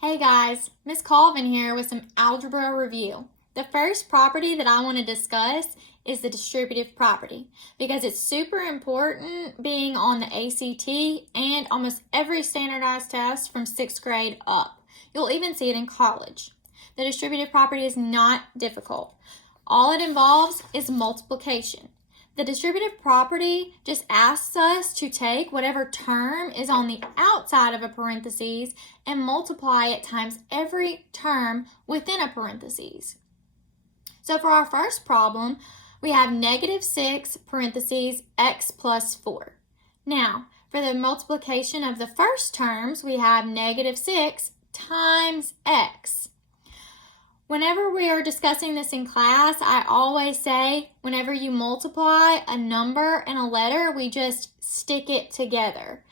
Hey guys, Miss Colvin here with some algebra review. The first property that I want to discuss is the distributive property because it's super important being on the ACT and almost every standardized test from 6th grade up. You'll even see it in college. The distributive property is not difficult. All it involves is multiplication. The distributive property just asks us to take whatever term is on the outside of a parentheses and multiply it times every term within a parentheses. So for our first problem, we have -6 parentheses x plus 4. Now, for the multiplication of the first terms, we have -6 times x. Whenever we are discussing this in class, I always say whenever you multiply a number and a letter, we just stick it together.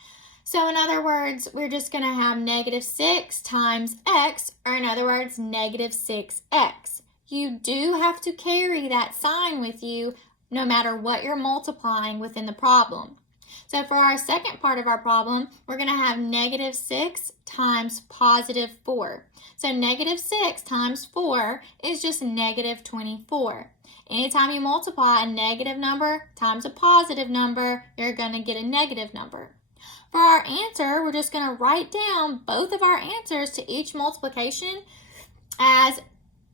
So in other words, we're just going to have -6 times x, or in other words, -6x. You do have to carry that sign with you no matter what you're multiplying within the problem. So for our second part of our problem, we're going to have -6 times +4. So -6 times 4 is just -24. Anytime you multiply a negative number times a positive number, you're going to get a negative number. For our answer, we're just going to write down both of our answers to each multiplication as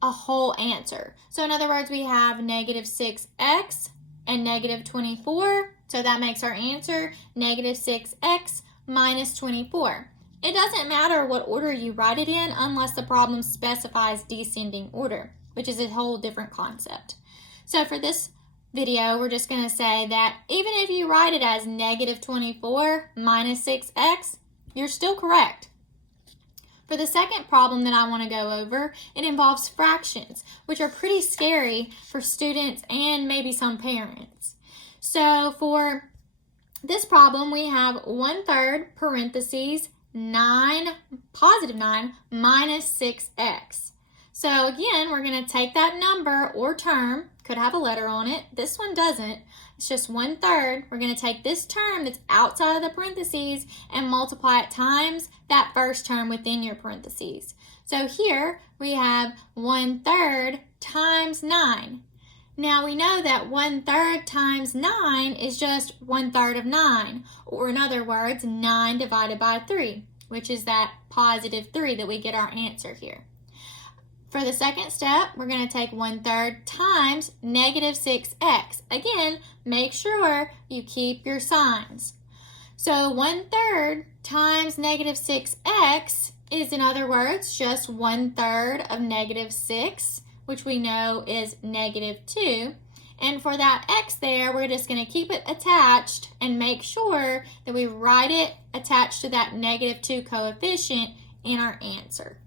a whole answer. So in other words, we have -6x and -24. So that makes our answer -6x minus 24. It doesn't matter what order you write it in unless the problem specifies descending order, which is a whole different concept. So for this video, we're just going to say that even if you write it as -24 minus 6x, you're still correct. For the second problem that I want to go over, it involves fractions, which are pretty scary for students and maybe some parents. So for this problem, we have 1/3 parentheses 9, positive 9, minus 6x. So again, we're going to take that number or term, could have a letter on it. This one doesn't. It's just 1/3. We're going to take this term that's outside of the parentheses and multiply it times that first term within your parentheses. So here we have 1/3 times 9. Now we know that 1/3 times 9 is just 1/3 of 9, or in other words, 9 divided by 3, which is that +3 that we get our answer here. For the second step, we're going to take 1/3 times -6x. Again, make sure you keep your signs. So 1/3 times -6x is, in other words, just 1/3 of -6, which we know is -2. And for that x there, we're just going to keep it attached and make sure that we write it attached to that -2 coefficient in our answer.